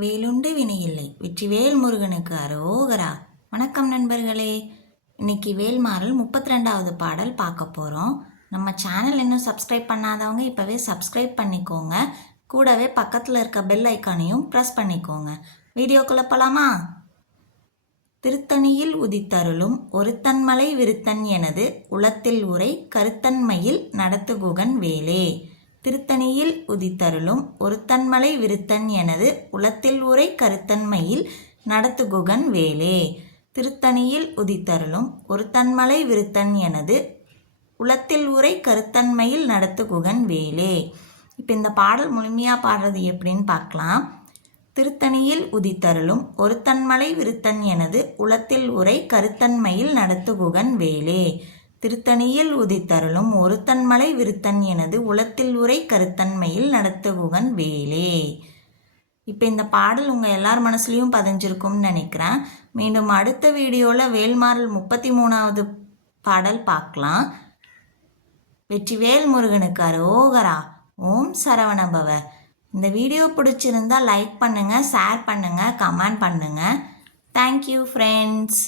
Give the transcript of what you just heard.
வேலுண்டு வினையில்லை வெற்றிவேல் முருகனுக்கு அரோகரா. வணக்கம் நண்பர்களே. இன்னைக்கு வேல்மாறல் 32வது பாடல் பார்க்க போகிறோம். நம்ம சேனல் இன்னும் சப்ஸ்கிரைப் பண்ணாதவங்க இப்போவே சப்ஸ்கிரைப் பண்ணிக்கோங்க. கூடவே பக்கத்தில் இருக்க பெல் ஐக்கானையும் ப்ரெஸ் பண்ணிக்கோங்க. வீடியோக்குள்ளே போகலாமா? திருத்தணியில் உதித்தருளும் ஒருத்தன்மலை விருத்தன் எனது உளத்தில் உரை கருத்தன்மையில் நடத்துகுகன் வேலே. திருத்தணியில் உதித்தருளும் ஒருத்தன்மலை விருத்தன் எனது உளத்தில் உரை கருத்தன்மையில் நடத்துகுகன் வேலே. திருத்தணியில் உதித்தருளும் ஒருத்தன்மலை விருத்தன் எனது உளத்தில் உரை கருத்தன்மையில் நடத்துகுகன் வேலே. இப்போ இந்த பாடல் முழுமையாக பாடுறது எப்படின்னு பார்க்கலாம். திருத்தணியில் உதித்தருளும் ஒருத்தன்மலை விருத்தன் எனது உளத்தில் உரை கருத்தன்மையில் நடத்துகுகன் வேலே. திருத்தணியில் உதித்தருளும் ஒருத்தன்மலை விருத்தன் எனது உளத்தில் உரை கருத்தன்மையில் நடத்துகுகன் வேலே. இப்போ இந்த பாடல் உங்கள் எல்லார் மனசுலையும் பதிஞ்சிருக்கும்னு நினைக்கிறேன். மீண்டும் அடுத்த வீடியோவில் வேல்மாறல் 33வது பாடல் பார்க்கலாம். வெற்றிவேல் முருகனுக்கு அரோகரா. ஓம் சரவணபவ. இந்த வீடியோ பிடிச்சிருந்தா லைக் பண்ணுங்கள், ஷேர் பண்ணுங்கள், கமெண்ட் பண்ணுங்கள். Thank you friends.